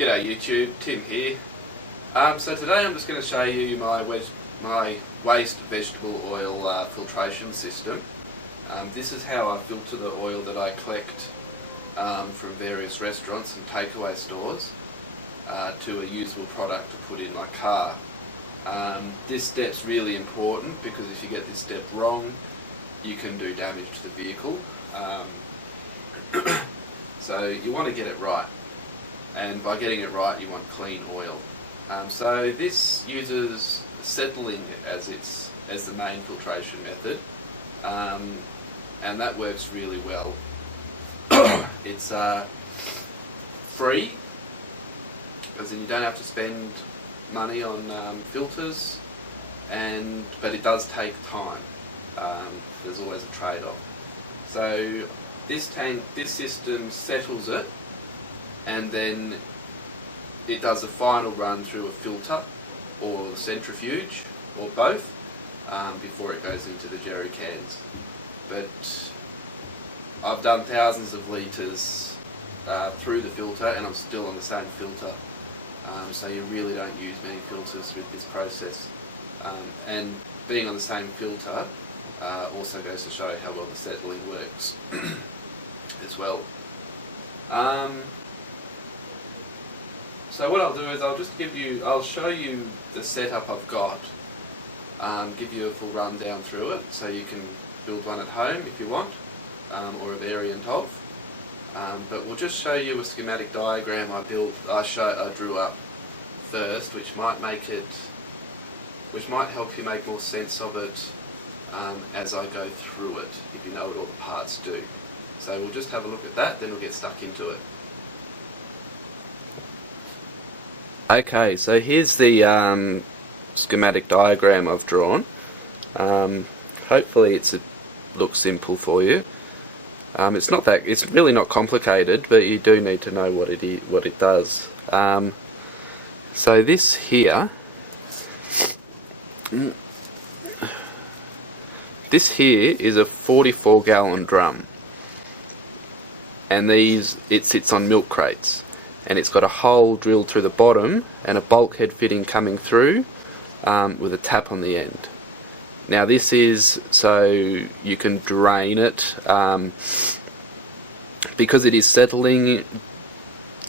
G'day YouTube, Tim here. So today I'm just going to show you my waste vegetable oil filtration system. This is how I filter the oil that I collect from various restaurants and takeaway stores to a usable product to put in my car. This step's really important because if you get this step wrong you can do damage to the vehicle. So you want to get it right, and by getting it right you want clean oil. So this uses settling as the main filtration method, and that works really well. It's free, because then you don't have to spend money on filters, but it does take time. There's always a trade-off. So this system settles it, and then it does a final run through a filter or centrifuge or both before it goes into the jerry cans. But I've done thousands of litres through the filter and I'm still on the same filter, so you really don't use many filters with this process, and being on the same filter also goes to show how well the settling works as well. So what I'll do is I'll show you the setup I've got, give you a full rundown through it so you can build one at home if you want, or a variant of. But we'll just show you a schematic diagram I drew up first, which might help you make more sense of it as I go through it, if you know what all the parts do. So we'll just have a look at that, then we'll get stuck into it. Okay, so here's the schematic diagram I've drawn. Hopefully it looks simple for you. It's really not complicated, but you do need to know what it does. So this here, is a 44-gallon drum, and it sits on milk crates. And it's got a hole drilled through the bottom and a bulkhead fitting coming through with a tap on the end. Now this is so you can drain it, because it is settling.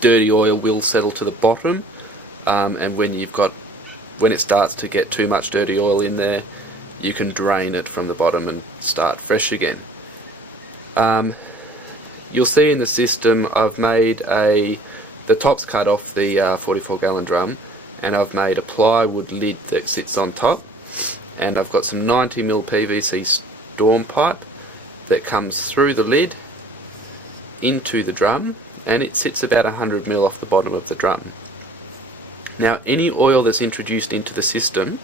Dirty oil will settle to the bottom, and when it starts to get too much dirty oil in there, you can drain it from the bottom and start fresh again. You'll see in the system I've made the top's cut off the 44-gallon drum, and I've made a plywood lid that sits on top, and I've got some 90mm PVC storm pipe that comes through the lid into the drum, and it sits about 100mm off the bottom of the drum. Now any oil that's introduced into the system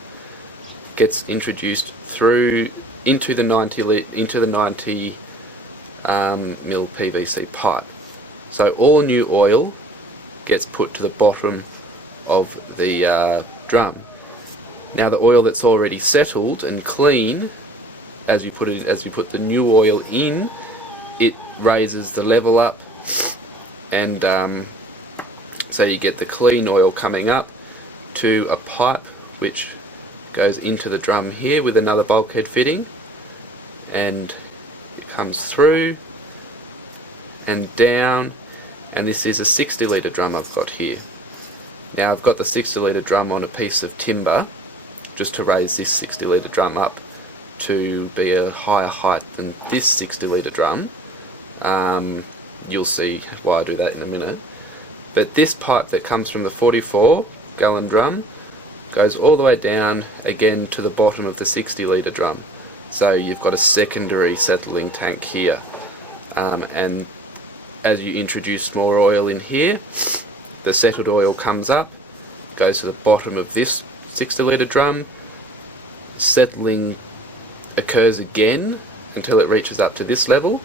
gets introduced into the 90mm PVC pipe. So all new oil gets put to the bottom of the drum. Now the oil that's already settled and clean, as you put the new oil in, it raises the level up, and so you get the clean oil coming up to a pipe which goes into the drum here with another bulkhead fitting, and it comes through and down. And this is a 60-litre drum I've got here. Now I've got the 60-litre drum on a piece of timber just to raise this 60-litre drum up to be a higher height than this 60-litre drum. You'll see why I do that in a minute. But this pipe that comes from the 44-gallon drum goes all the way down again to the bottom of the 60-litre drum. So you've got a secondary settling tank here, and as you introduce more oil in here, the settled oil comes up, goes to the bottom of this 60-litre drum. Settling occurs again until it reaches up to this level.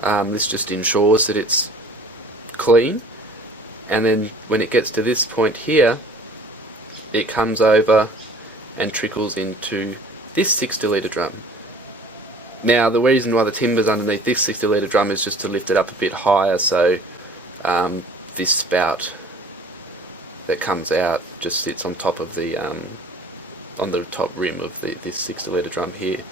This just ensures that it's clean, and then when it gets to this point here, it comes over and trickles into this 60-litre drum. Now the reason why the timber's underneath this 60-litre drum is just to lift it up a bit higher, so this spout that comes out just sits on top of the on the top rim of this 60 litre drum here.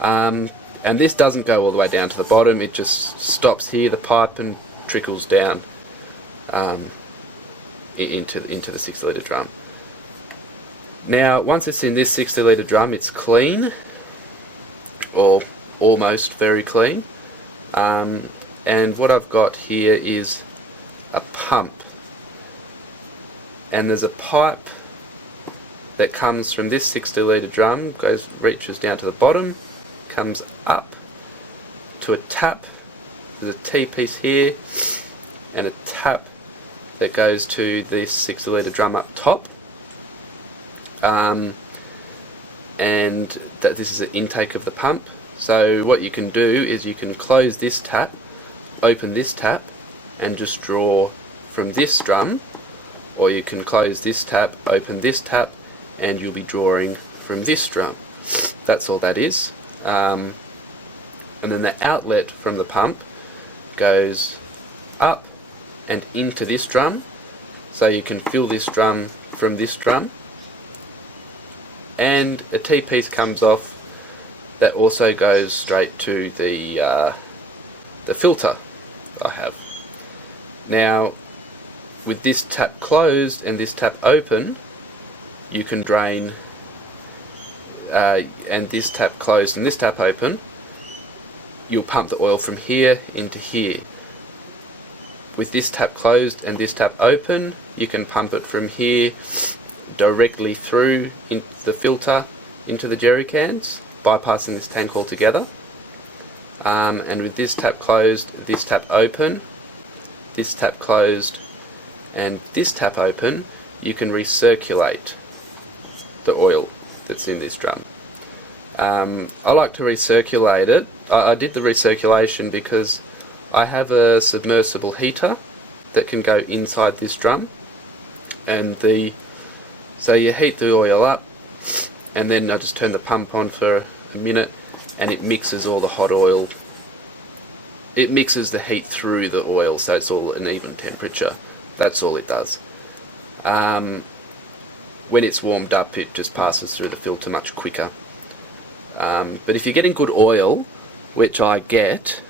And this doesn't go all the way down to the bottom, it just stops here, the pipe, and trickles down into the 60 litre drum. Now once it's in this 60 litre drum, it's clean, or almost very clean, and what I've got here is a pump, and there's a pipe that comes from this 60 litre drum, reaches down to the bottom, comes up to a tap. There's a T-piece here and a tap that goes to this 60 litre drum up top, and this is the intake of the pump. So what you can do is you can close this tap, open this tap, and just draw from this drum, or you can close this tap, open this tap, and you'll be drawing from this drum. That's all that is. And then the outlet from the pump goes up and into this drum, so you can fill this drum from this drum, and a T-piece comes off that also goes straight to the filter I have. Now with this tap closed and this tap open, you can drain, and this tap closed and this tap open, you'll pump the oil from here into here. With this tap closed and this tap open, you can pump it from here directly through in the filter into the jerry cans, bypassing this tank altogether. And with this tap closed, this tap open, this tap closed, and this tap open, you can recirculate the oil that's in this drum. I like to recirculate it. I did the recirculation because I have a submersible heater that can go inside this drum, and so you heat the oil up, and then I just turn the pump on for a minute, and it mixes all the hot oil. It mixes the heat through the oil, so it's all an even temperature. That's all it does. When it's warmed up, it just passes through the filter much quicker. But if you're getting good oil, which I get,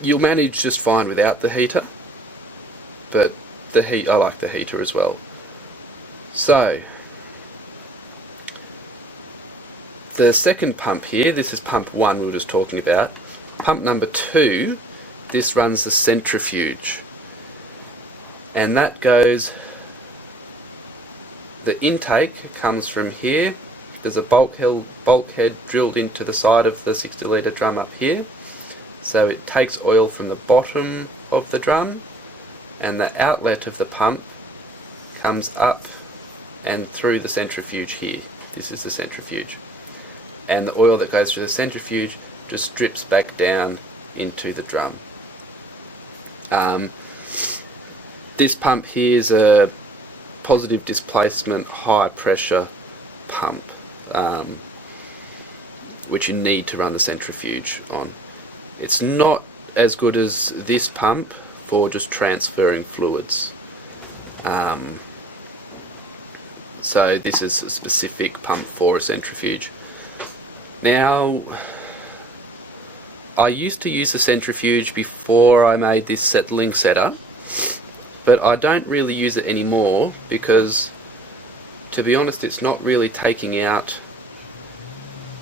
you'll manage just fine without the heater. But I like the heater as well. So the second pump here, this is pump 1 we were just talking about. Pump number 2, this runs the centrifuge, and that goes, the intake comes from here. There's a bulkhead drilled into the side of the 60 litre drum up here, so it takes oil from the bottom of the drum, and the outlet of the pump comes up and through the centrifuge here. This is the centrifuge, and the oil that goes through the centrifuge just drips back down into the drum. This pump here is a positive displacement high pressure pump, which you need to run the centrifuge on. It's not as good as this pump for just transferring fluids. So this is a specific pump for a centrifuge. Now, I used to use the centrifuge before I made this settling setup, but I don't really use it anymore because, to be honest, it's not really taking out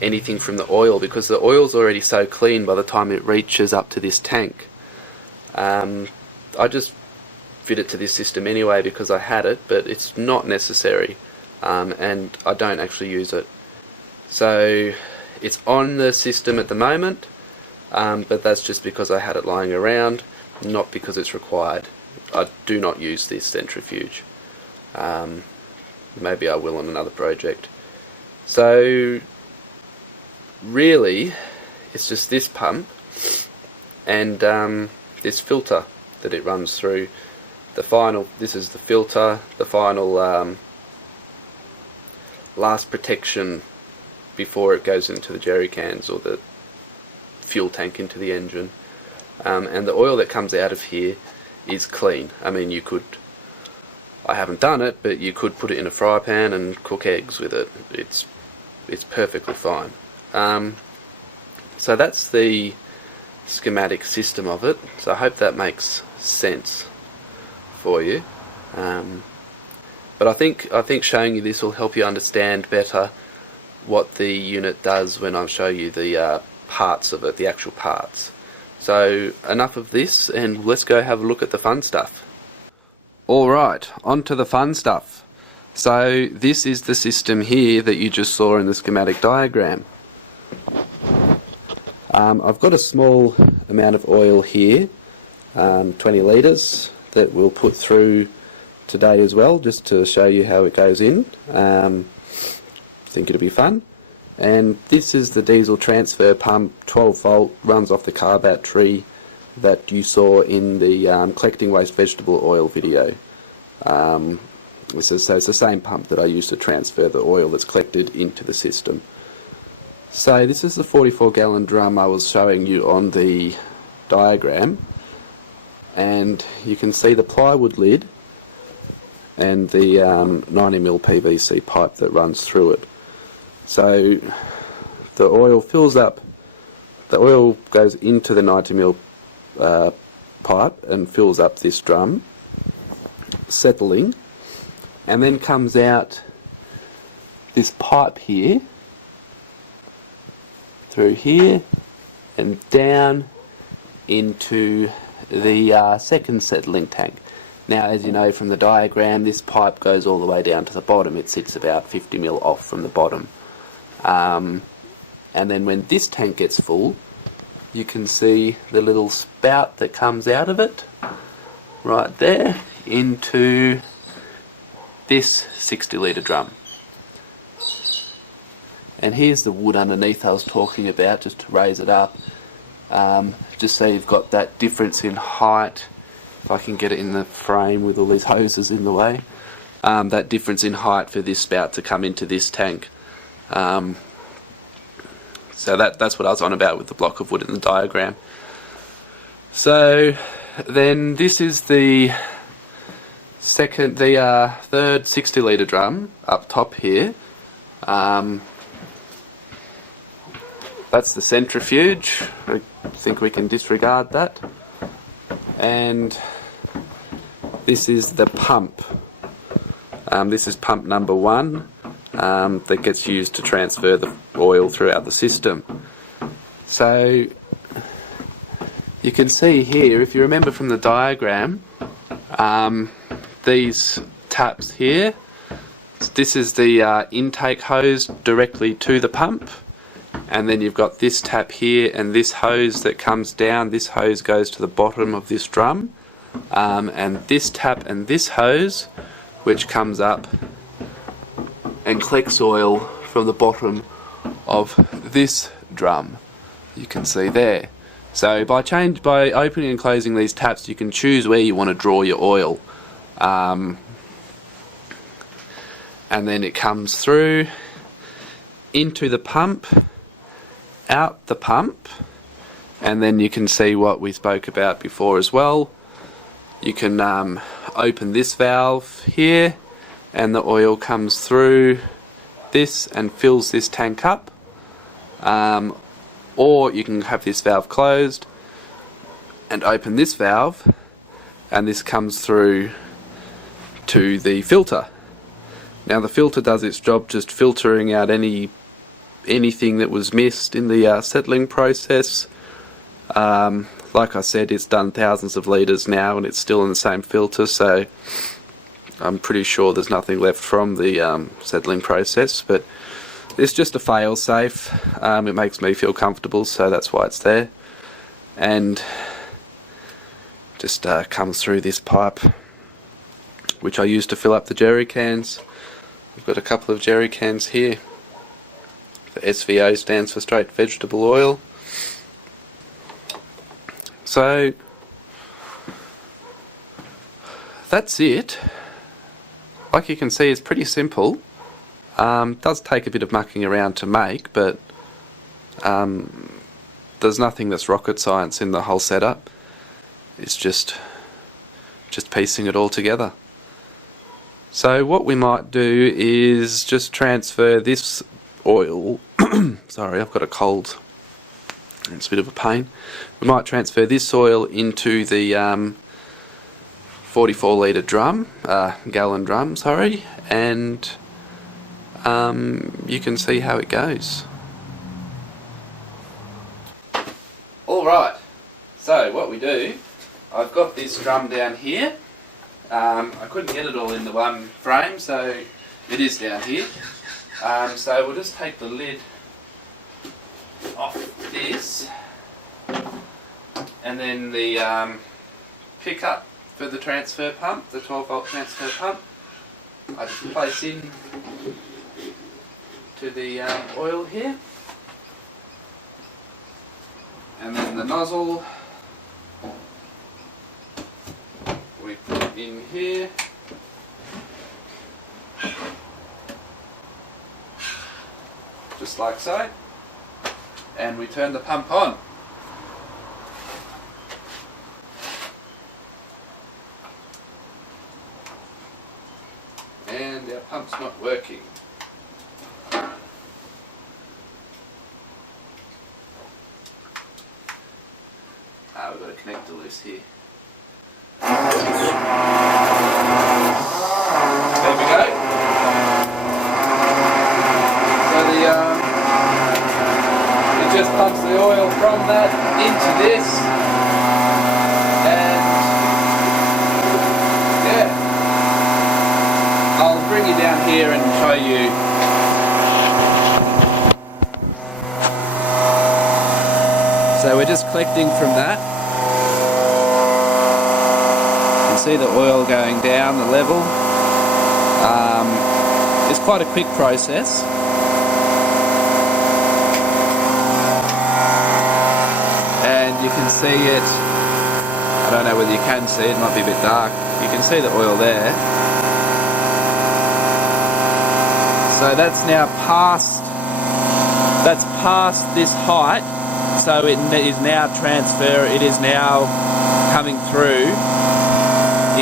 anything from the oil, because the oil's already so clean by the time it reaches up to this tank. I just fit it to this system anyway because I had it, but it's not necessary, and I don't actually use it. So it's on the system at the moment, but that's just because I had it lying around, not because it's required. I do not use this centrifuge. Maybe I will on another project. So really it's just this pump and this filter that it runs through. This is the filter, the final last protection before it goes into the jerry cans or the fuel tank into the engine. And the oil that comes out of here is clean. I mean, you could, I haven't done it, but you could put it in a fry pan and cook eggs with it. It's perfectly fine. So that's the schematic system of it. So I hope that makes sense for you. But I think showing you this will help you understand better what the unit does when I show you the parts of it, the actual parts. So enough of this, and let's go have a look at the fun stuff. Alright, on to the fun stuff. So this is the system here that you just saw in the schematic diagram. I've got a small amount of oil here, 20 litres, that we'll put through today as well, just to show you how it goes in. I think it'll be fun. And this is the diesel transfer pump, 12 volt, runs off the car battery that you saw in the collecting waste vegetable oil video. So it's the same pump that I use to transfer the oil that's collected into the system. So this is the 44-gallon drum I was showing you on the diagram, and you can see the plywood lid and the 90mm PVC pipe that runs through it. So the oil fills up, the oil goes into the 90mm pipe and fills up this drum, settling, and then comes out this pipe here, through here, and down into the second settling tank. Now, as you know from the diagram, this pipe goes all the way down to the bottom. It sits about 50mm off from the bottom. And then when this tank gets full, you can see the little spout that comes out of it, right there, into this 60-litre drum. And here's the wood underneath I was talking about, just to raise it up, just so you've got that difference in height. If I can get it in the frame with all these hoses in the way, that difference in height for this spout to come into this tank. So that's what I was on about with the block of wood in the diagram. So then this is the third 60-litre drum up top here. That's the centrifuge. I think we can disregard that. And this is the pump. This is pump number 1 that gets used to transfer the oil throughout the system. So you can see here, if you remember from the diagram, these taps here, this is the intake hose directly to the pump, and then you've got this tap here and this hose that comes down. This hose goes to the bottom of this drum, and this tap and this hose which comes up and collects oil from the bottom of this drum, you can see there. So by opening and closing these taps, you can choose where you want to draw your oil, and then it comes through into the pump, out the pump, and then you can see what we spoke about before as well. You can open this valve here, and the oil comes through this and fills this tank up, or you can have this valve closed and open this valve, and this comes through to the filter. Now the filter does its job just filtering out anything that was missed in the settling process. Like I said, it's done thousands of litres now and it's still in the same filter, so I'm pretty sure there's nothing left from the settling process, but it's just a fail-safe. It makes me feel comfortable, so that's why it's there. And just comes through this pipe, which I use to fill up the jerry cans. I've got a couple of jerry cans here. The SVO stands for straight vegetable oil. So that's it. Like you can see, it's pretty simple. Does take a bit of mucking around to make, but there's nothing that's rocket science in the whole setup. It's just just piecing it all together. So what we might do is just transfer this oil, sorry, I've got a cold, it's a bit of a pain. We might transfer this oil into the 44 litre drum, gallon drum, sorry, and you can see how it goes. Alright, so what we do, I've got this drum down here. I couldn't get it all in the one frame, so it is down here. So we'll just take the lid off this, and then the pickup for the transfer pump, the 12 volt transfer pump, I just place in to the oil here, and then the nozzle we put in here, just like so, and we turn the pump on. And our pump's not working. We've got a connector loose here. There we go. So it just pumps the oil from that into this, and yeah, I'll bring you down here and show you. So we're just collecting from that. You can see the oil going down the level. It's quite a quick process. And you can see it, I don't know whether you can see it, it might be a bit dark. You can see the oil there. So that's now past this height. So it is now it is now coming through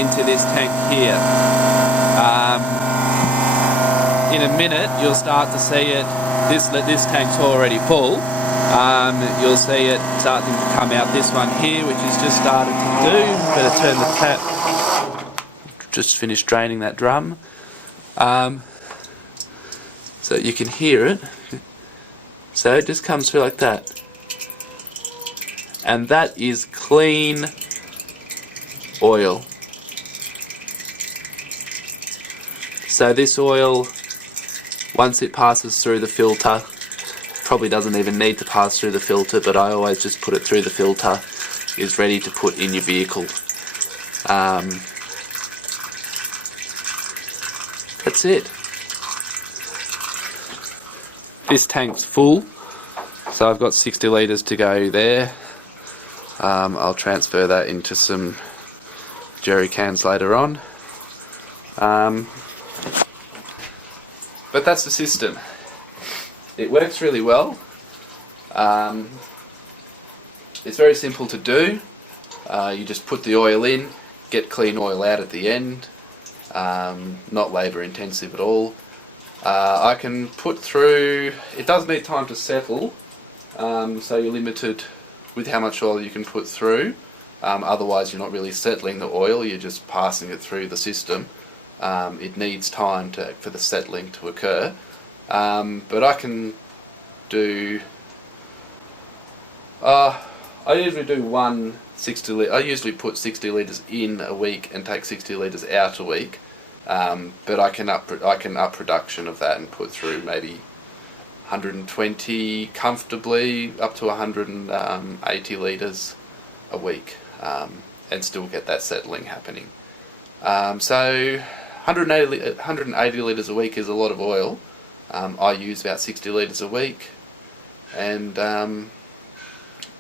into this tank here. In a minute you'll start to see it, this tank's already full. You'll see it starting to come out, this one here, which is just started to do. Better turn the tap. Just finished draining that drum. So you can hear it. So it just comes through like that. And that is clean oil. So this oil, once it passes through the filter, probably doesn't even need to pass through the filter, but I always just put it through the filter, is ready to put in your vehicle. That's it. This tank's full, so I've got 60 litres to go there. I'll transfer that into some jerry cans later on. But that's the system. It works really well. It's very simple to do. You just put the oil in, get clean oil out at the end. Not labour intensive at all. I can put through, it does need time to settle, so you're limited with how much oil you can put through. Otherwise you're not really settling the oil, you're just passing it through the system. It needs time for the settling to occur. But I can do, I usually do one 60 litre, I usually put 60 litres in a week and take 60 litres out a week. But I can up production of that and put through maybe 120 comfortably, up to 180 litres a week, and still get that settling happening. So 180 litres a week is a lot of oil. I use about 60 litres a week, and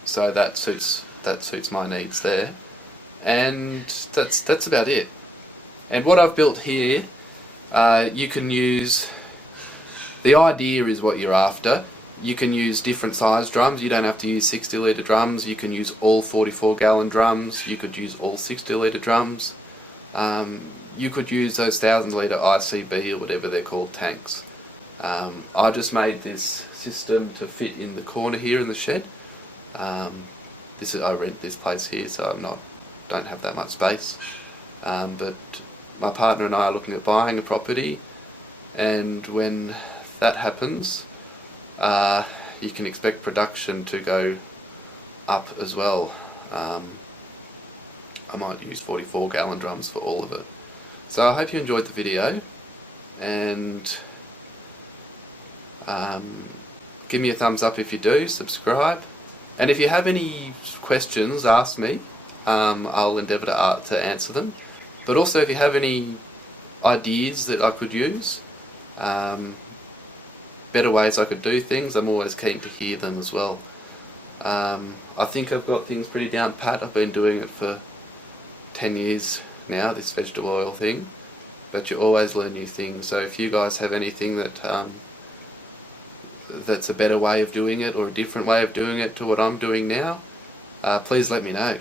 so that suits my needs there, and that's about it. And what I've built here, you can use, the idea is what you're after. You can use different size drums. You don't have to use 60 litre drums. You can use all 44 gallon drums. You could use all 60 litre drums. You could use those 1,000 litre ICB or whatever they're called tanks. I just made this system to fit in the corner here in the shed. I rent this place here, so don't have that much space. But my partner and I are looking at buying a property, and when that happens, you can expect production to go up as well. I might use 44 gallon drums for all of it. So I hope you enjoyed the video, and give me a thumbs up if you do, subscribe, and if you have any questions, ask me. I'll endeavour to answer them. But also, if you have any ideas that I could use, better ways I could do things, I'm always keen to hear them as well. I think I've got things pretty down pat. I've been doing it for 10 years now, this vegetable oil thing, but you always learn new things. So if you guys have anything that's a better way of doing it, or a different way of doing it to what I'm doing now, please let me know.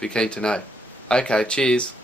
Be keen to know. Okay, cheers.